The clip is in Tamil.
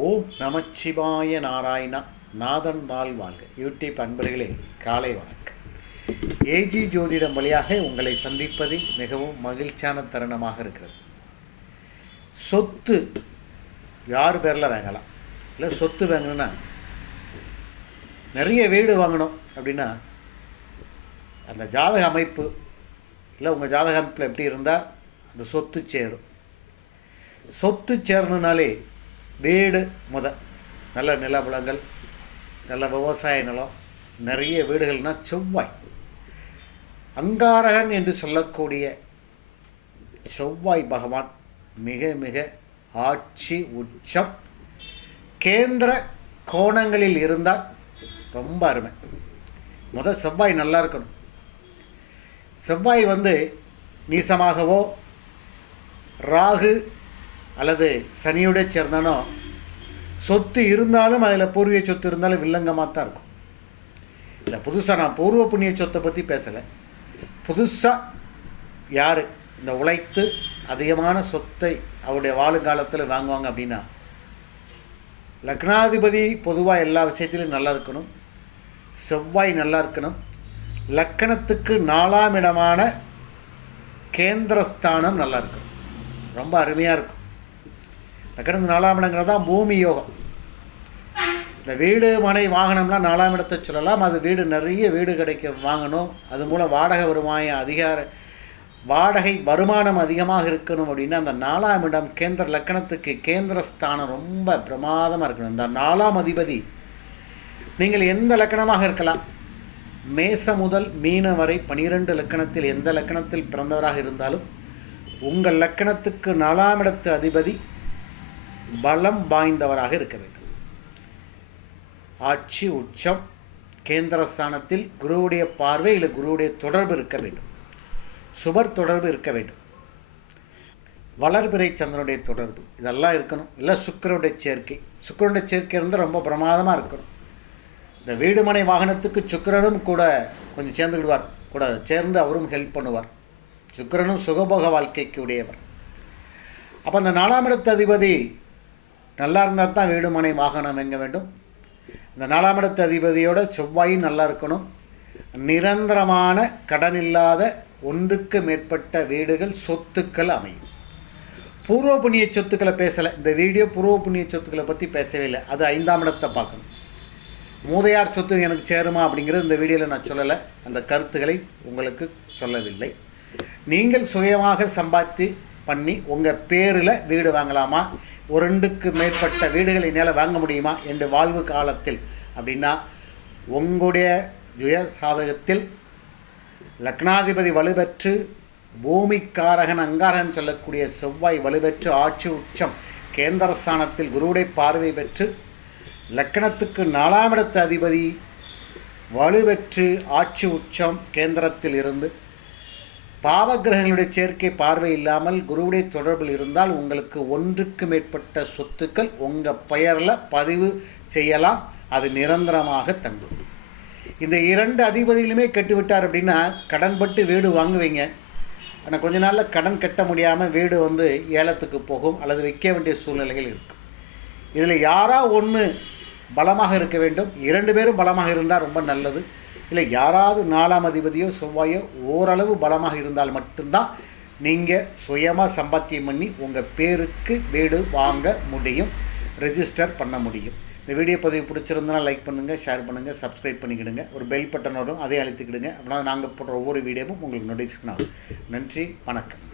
ஓம் நமச்சிவாய நாராயணா நாதன் நாள் வாழ்க. யூடியூப் அன்பர்களே காலை வணக்கம். ஏஜி ஜோதிடம் வழியாக உங்களை சந்திப்பதில் மிகவும் மகிழ்ச்சியான தருணமாக இருக்கிறது. சொத்து யார் பேரில் வாங்கலாம்? இல்லை சொத்து வாங்கணும்னா நிறைய வீடு வாங்கணும் அப்படின்னா அந்த ஜாதக அமைப்பு இல்லை உங்கள் ஜாதக அமைப்பில் எப்படி இருந்தால் அந்த சொத்து சேரும். சொத்து சேரணுனாலே வீடு முத. நல்ல நிலபலங்கள் நல்ல விவசாய நிலம் நிறைய வீடுகள்னால் செவ்வாய். அங்காரகன் என்று சொல்லக்கூடிய செவ்வாய் பகவான் மிக மிக ஆட்சி உச்சம். கேந்திர கோணங்களில் இருந்தால் ரொம்ப அருமை. முதல் செவ்வாய் நல்லா இருக்கணும். செவ்வாய் வந்து நீசமாகவோ ராகு அல்லது சனியோட சேர்ந்தானோ சொத்து இருந்தாலும் அதில் பூர்வீக சொத்து இருந்தாலும் வில்லங்கமாக தான் இருக்கும். இல்லை புதுசாக நான் பூர்வ புண்ணிய சொத்தை பற்றி பேசலை. புதுசாக யார் இந்த உழைத்து அதிகமான சொத்தை அவருடைய வாழுங்காலத்தில் வாங்குவாங்க அப்படின்னா லக்னாதிபதி பொதுவாக எல்லா விஷயத்திலும் நல்லா இருக்கணும். செவ்வாய் நல்லா இருக்கணும். லக்கணத்துக்கு நாலாம் இடமான கேந்திரஸ்தானம் நல்லா இருக்கணும். ரொம்ப அருமையாக இருக்கும். லக்கணத்து நாலாம் இடங்கிறது தான் பூமி யோகம். இந்த வீடு மனை வாகனம்லாம் நாலாம் இடத்தை சொல்லலாம். அது வீடு நிறைய வீடு கிடைக்க வாங்கணும். அது மூலம் வாடகை வருமானம் அதிகார வாடகை வருமானம் அதிகமாக இருக்கணும் அப்படின்னா அந்த நாலாம் இடம் கேந்திர லக்கணத்துக்கு கேந்திர ஸ்தானம் ரொம்ப பிரமாதமாக இருக்கணும். இந்த நாலாம் அதிபதி நீங்கள் எந்த லக்கணமாக இருக்கலாம்? மேச முதல் மீன வரை பனிரெண்டு லக்கணத்தில் எந்த லக்கணத்தில் பிறந்தவராக இருந்தாலும் உங்கள் லக்கணத்துக்கு நாலாம் இடத்து அதிபதி பலம் வாய்ந்தவராக இருக்க வேண்டும். ஆட்சி உச்சம் கேந்திரஸ்தானத்தில் குருவுடைய பார்வை இல்லை குருவுடைய தொடர்பு இருக்க வேண்டும். சுபர் தொடர்பு இருக்க வேண்டும். வளர்பிறை சந்திரனுடைய தொடர்பு இதெல்லாம் இருக்கணும். இல்லை சுக்கரனுடைய சேர்க்கை. சுக்கரனுடைய சேர்க்கை இருந்தால் ரொம்ப பிரமாதமாக இருக்கணும். இந்த வீடுமனை வாகனத்துக்கு சுக்கரனும் கூட கொஞ்சம் சேர்ந்துக்கிடுவார். கூட சேர்ந்து அவரும் ஹெல்ப் பண்ணுவார். சுக்கரனும் சுகபோக வாழ்க்கைக்கு உடையவர். அப்போ அந்த நாலாம் இடத்து அதிபதி நல்லா இருந்தால் தான் வீடுமனை வாகனம் வாங்க வேண்டும்? இந்த நாலாம் இடத்து அதிபதியோட செவ்வாயும் நல்லா இருக்கணும். நிரந்தரமான கடன் இல்லாத ஒன்றுக்கு மேற்பட்ட வீடுகள் சொத்துக்கள் அமையும். பூர்வ புண்ணிய சொத்துக்களை பேசலை. இந்த வீடியோ பூர்வ புண்ணிய சொத்துக்களை பற்றி பேசவே இல்லை. அது ஐந்தாம் இடத்தை பார்க்கணும். மூதையார் சொத்து எனக்கு சேருமா அப்படிங்கிறது இந்த வீடியோவில் நான் சொல்லலை. அந்த கருத்துக்களை உங்களுக்கு சொல்லவில்லை. நீங்கள் சுயமாக சம்பாதித்து பண்ணி உங்கள் பேரில் வீடு வாங்கலாமா? ஒரு ரெண்டுக்கு மேற்பட்ட வீடுகளை என்னால் வாங்க முடியுமா? என்று வாழ்வு காலத்தில். அப்படின்னா உங்களுடைய ஜுய சாதகத்தில் லக்னாதிபதி வலுப்பெற்று பூமிக்காரகன் அங்காரகன் சொல்லக்கூடிய செவ்வாய் வலுப்பெற்று ஆட்சி உச்சம் கேந்திரஸ்தானத்தில் குருவுடைய பார்வை பெற்று லக்கணத்துக்கு நாலாம் இடத்து அதிபதி வலுப்பெற்று ஆட்சி உச்சம் கேந்திரத்தில் இருந்து பாவகிரகங்களுடைய சேர்க்கை பார்வை இல்லாமல் குருவுடைய தொடர்பில் இருந்தால் உங்களுக்கு ஒன்றுக்கு மேற்பட்ட சொத்துக்கள் உங்கள் பெயரில் பதிவு செய்யலாம். அது நிரந்தரமாக தங்கும். இந்த இரண்டு அதிபதிகளுமே கெட்டுவிட்டார் அப்படின்னா கடன்பட்டு வீடு வாங்குவீங்க. ஆனால் கொஞ்ச நாளில் கடன் கட்ட முடியாமல் வீடு வந்து ஏலத்துக்கு போகும் அல்லது விற்க வேண்டிய சூழ்நிலைகள் இருக்கும். இதில் யாரா ஒன்று பலமாக இருக்க வேண்டும். இரண்டு பேரும் பலமாக இருந்தால் ரொம்ப நல்லது. இல்லை யாராவது நாலாம் அதிபதியோ செவ்வாயோ ஓரளவு பலமாக இருந்தால் மட்டும்தான் நீங்கள் சுயமாக சம்பாத்தியம் பண்ணி உங்கள் பேருக்கு வீடு வாங்க முடியும் ரெஜிஸ்டர் பண்ண முடியும். இந்த வீடியோ பதிவு பிடிச்சிருந்தனா லைக் பண்ணுங்கள் ஷேர் பண்ணுங்கள் சப்ஸ்கிரைப் பண்ணிக்கிடுங்க. ஒரு பெல் பட்டன் வரும் அதையும் அழைத்துக்கிடுங்க. அப்படின்னா நாங்கள் போடுற ஒவ்வொரு வீடியோவும் உங்களுக்கு நோட்டிஃபிகேஷன் ஆகும். நன்றி வணக்கம்.